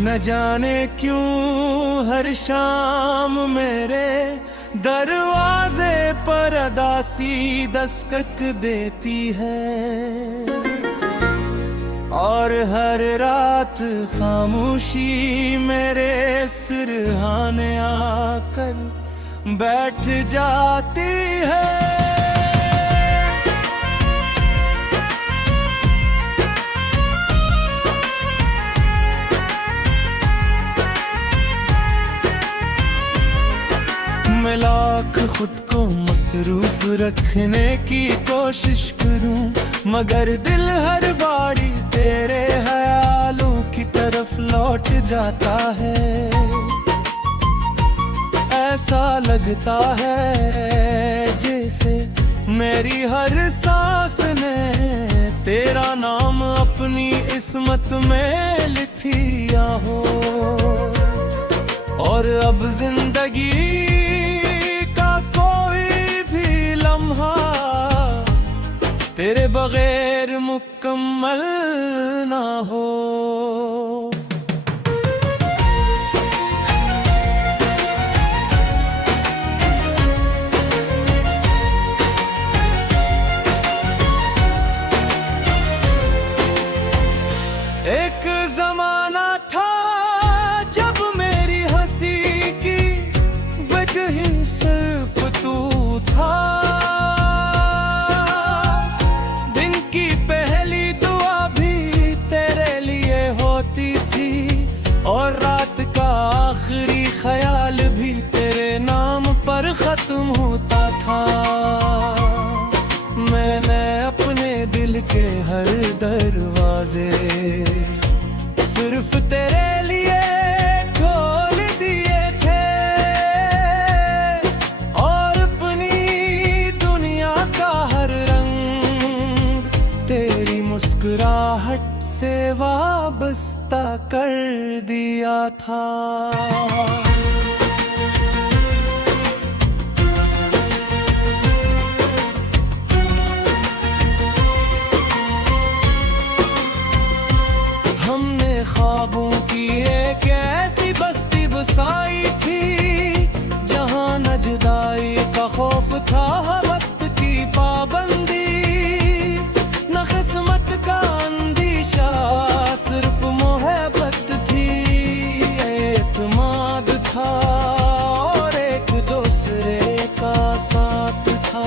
न जाने क्यों हर शाम मेरे दरवाजे पर अदासी दस्तक देती है, और हर रात खामोशी मेरे सिरहाने आकर बैठ जाती है। मैं लाख खुद को मसरूफ रखने की कोशिश करूं, मगर दिल हर बारी तेरे ख्यालों की तरफ लौट जाता है। ऐसा लगता है जैसे मेरी हर सांस ने तेरा नाम अपनी किस्मत में लिख दिया हो, और अब जिंदगी तेरे बगैर मुकम्मल ना हो। एक जमाना था जब मेरी हंसी की वजह ही सिर्फ तू था। और रात का आखिरी ख्याल भी तेरे नाम पर खत्म होता था। मैंने अपने दिल के हर दरवाजे सिर्फ तेरे लिए खोल दिए थे, और अपनी दुनिया का हर रंग तेरी मुस्कुराहट से वाबस्ता कर दिया था। हमने ख्वाबों की एक ऐसी बस्ती बसाई थी, जहां न जुदाई का खौफ था वक्त की पाबंदी, न किस्मत का अंदेशा, सिर्फ मोहब्बत थी, एतमाद था और एक दूसरे का साथ था।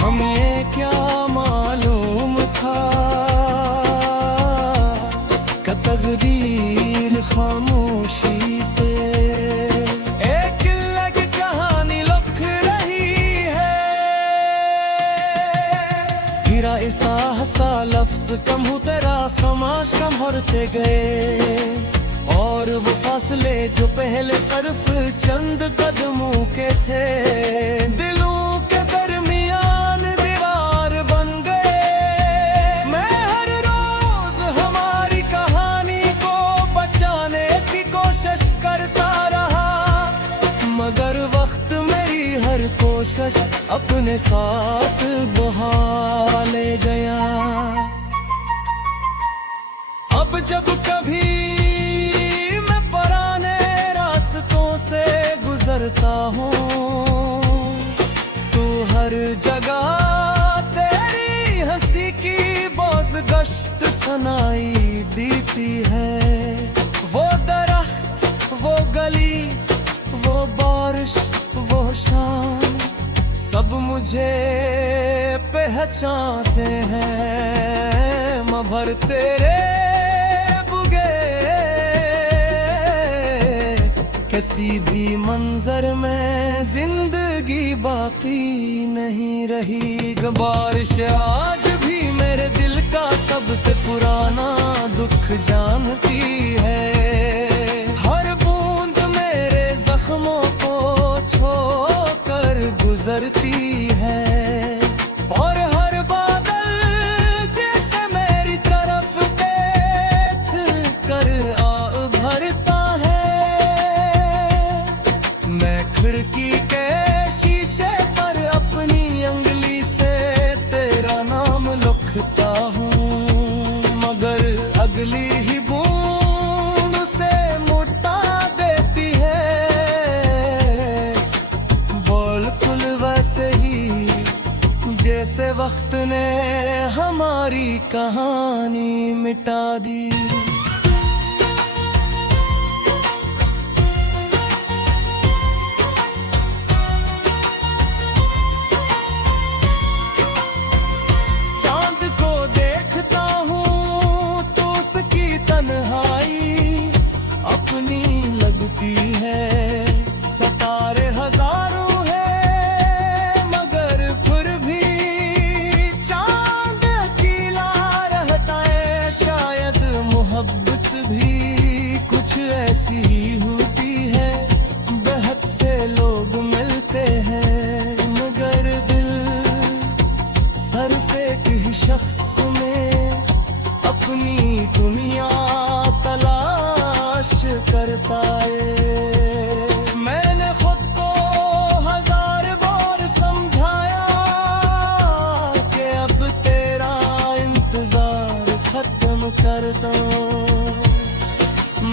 हमें क्या मालूम था कि तकदीर खामोशी से एक अलग कहानी लिख रही है। गिरा इस्ता हंसता लफ्ज कम हो, तेरा समाज कम होते गए, और वो फासले जो पहले सिर्फ चंद कदमों के थे, दिलों के दरमियान दीवार बन गए। मैं हर रोज हमारी कहानी को बचाने की कोशिश करता रहा, मगर वक्त मेरी हर कोशिश अपने साथ बहा ले गया। अब जब कभी मैं पुराने रास्तों से गुजरता हूँ, तो हर जगह तेरी हंसी की बोझ गश्त सुनाई देती है। वो दरख्त, वो गली, वो बारिश, वो शाम, सब मुझे पहचानते हैं, मगर तेरे किसी भी मंजर में जिंदगी बाकी नहीं रही। बारिश आज भी मेरे दिल का सबसे पुराना दुख जानती है, हर बूंद मेरे जख्मों को छोकर गुजरती है, और हर बादल जैसे मेरी तरफ देख कर आ भरता है। मैं खिड़की के शीशे पर अपनी अंगली से तेरा नाम लिखता हूँ, मगर अगली ही बूंद सारी कहानी मिटा दी। चांद को देखता हूँ तो उसकी तन्हाई अपनी लगती है। सितारे हजारों हैं मगर फिर भी चांद अकेला रहता है। शायद मोहब्बत भी कुछ ऐसी ही होती है। बहुत से लोग मिलते हैं मगर दिल सिर्फ एक ही शख्स में अपनी दुनिया तलाश करता है। मैंने खुद को हजार बार समझाया कि अब तेरा इंतजार खत्म कर दो,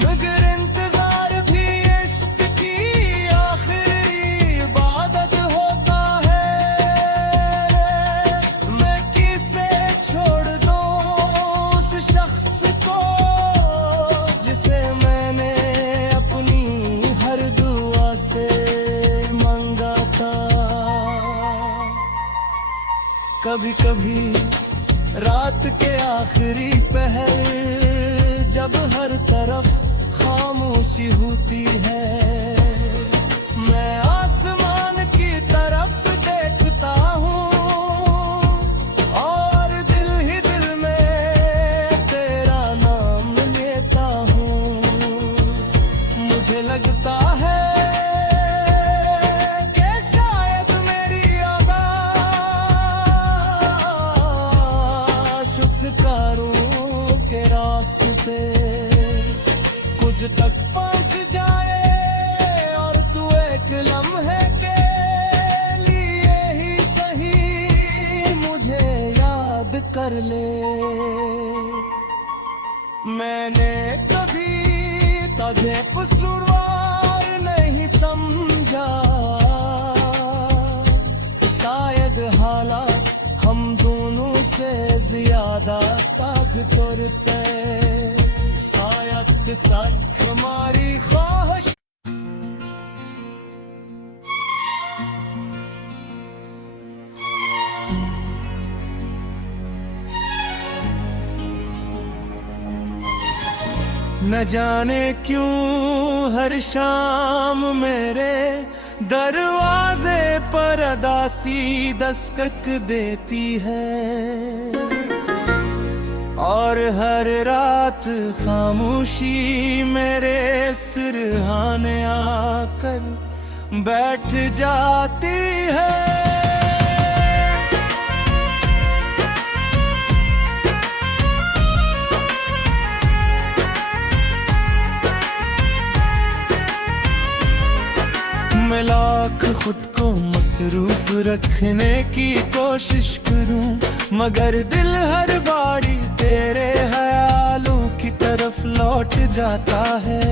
मगर इंतजार भी इश्क की आखिरी इबादत होता है। मैं किसे छोड़ दूं उस शख्स को जिसे मैंने अपनी हर दुआ से मांगा था। कभी कभी रात के आखिरी पहर जब हर तरफ खामोशी होती है, मैं आसमान की तरफ देखता हूँ और दिल ही दिल में तेरा नाम लेता हूँ। मुझे लगता है कि शायद मेरी आवाज़ उस कारों के रास्ते कुछ तक पहुंच जाए और तू एक लम्हे के लिए ही सही मुझे याद कर ले। मैंने कभी तुझे कसूरवार नहीं समझा। शायद हालात हम दोनों से ज्यादा ताक करते। शायद सच हमारी ख्वाहिश न जाने क्यों हर शाम मेरे दरवाजे पर अदासी दस्तक देती है और हर रात खामोशी मेरे सिरहाने आकर बैठ जाती है। मैं लाख खुद को मसरूफ रखने की कोशिश करूं मगर दिल हर बारी तेरे ख्यालों की तरफ लौट जाता है।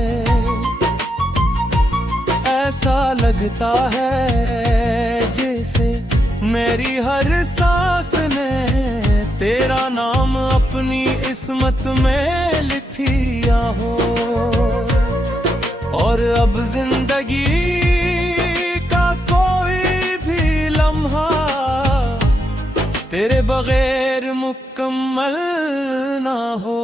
ऐसा लगता है जैसे मेरी हर सांस ने तेरा नाम अपनी किस्मत में लिख दिया हो और अब जिंदगी तेरे बगैर मुकम्मल ना हो।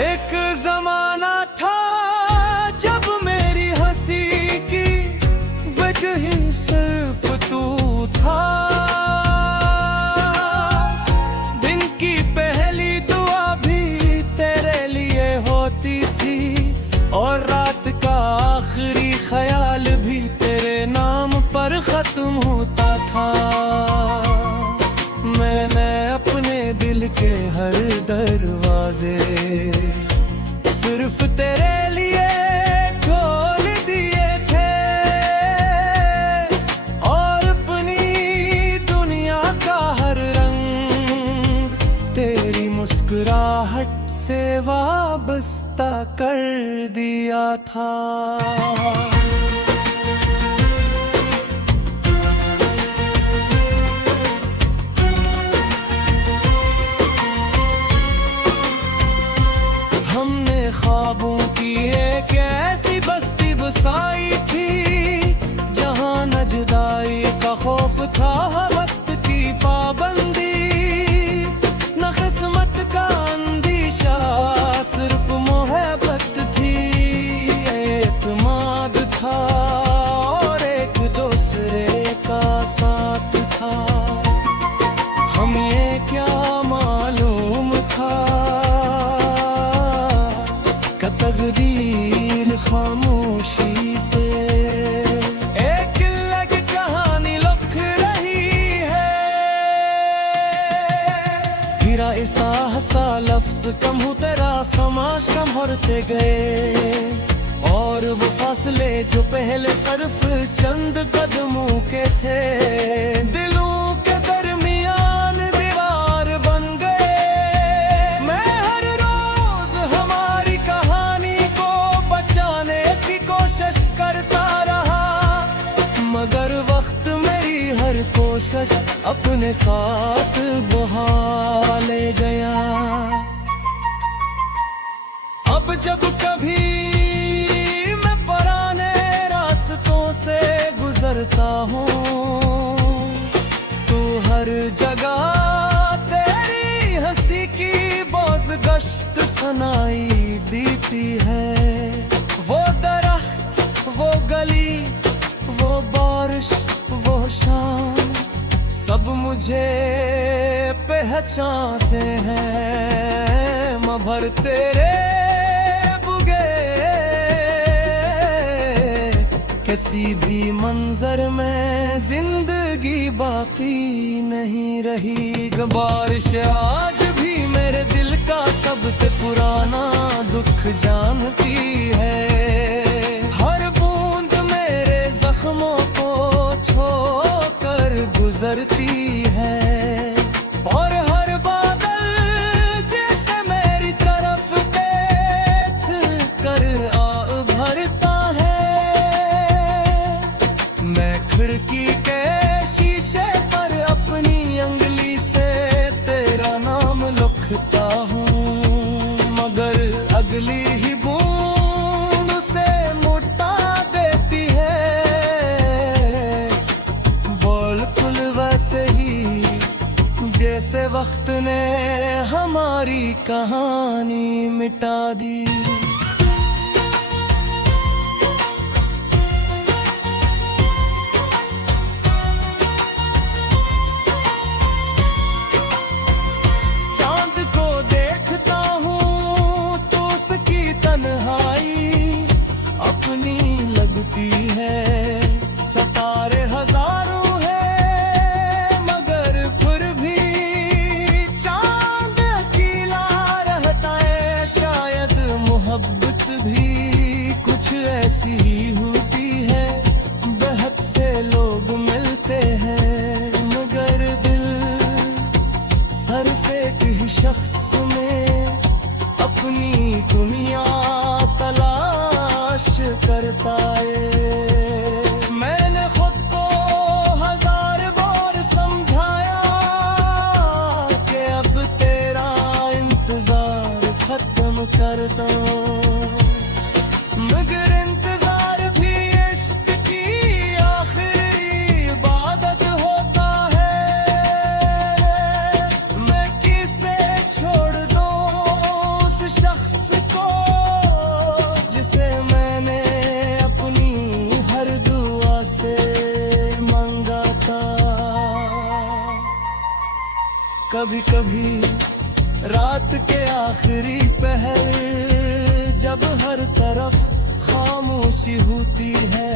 एक जमाना था जब मेरी हंसी की वजह ही सिर्फ तू था। और रात का आखिरी ख्याल भी तेरे नाम पर खत्म होता था। मैंने अपने दिल के हर दरवाजे सिर्फ तेरे लिए खोल दिए थे और अपनी दुनिया का हर रंग तेरी मुस्कुराहट था। हमने ख्वाबों की एक ऐसी बस्ती बसाई थी, जहां न जुदाई का खौफ था वक्त की पाबंदी, न किस्मत का अंदेशा, सिर्फ मोहब्बत थी, एतमाद था और एक दूसरे का साथ था। हमें क्या मालूम था तकदीर खामोशी से एक अलग कहानी लिख रही है। गिरा आहिस्ता आहिस्ता लफ्ज कम हो तेरा, समाज कम होते गए, और वो फासले जो पहले सिर्फ चंद कदमों के थे, दिलों के दरमियान दीवार बन गए। मैं हर रोज हमारी कहानी को बचाने की कोशिश करता रहा, मगर वक्त मेरी हर कोशिश अपने साथ बहा ले गया। अब जब कभी मैं पुराने रास्तों से गुजरता हूँ, तो हर जगह तेरी हंसी की बोझ गश्त सुनाई देती है। वो दरख्त, वो गली, वो बारिश, वो शाम, सब मुझे पहचानते हैं, मगर तेरे बुगे किसी भी मंजर में जिंदगी बाकी नहीं रही। बारिश आज भी मेरे दिल का सबसे पुराना दुख जानती है, हर बूंद मेरे जख्मों को छोकर गुजरती है, और हर बादल जैसे मेरी तरफ देख कर आ भरता है। मैं खिड़की के शीशे पर अपनी अंगली से तेरा नाम लिखता हूँ, मगर अगली ही बूंद उसे मुटा देती है। बिल्कुल वैसे ही जैसे वक्त ने हमारी कहानी मिटा दी। चांद को देखता हूँ तो उसकी तन्हाई अपनी लगती है, सितारे हजारों हैं मगर फिर भी चांद अकेला रहता है। शायद मोहब्बत भी कुछ ऐसी ही होती है, बेहद से लोग मिलते हैं, मगर दिल सिर्फ एक ही शख्स में अपनी दुनिया तलाश करता है। मैंने खुद को हजार बार समझाया कि अब तेरा इंतजार खत्म कर दो, मगर इंतजार भी इश्क की आखिरी इबादत होता है। मैं किसे छोड़ दूं उस शख्स को जिसे मैंने अपनी हर दुआ से मांगा था। कभी कभी रात के आखिरी पहर जब हर तरफ खामोशी होती है,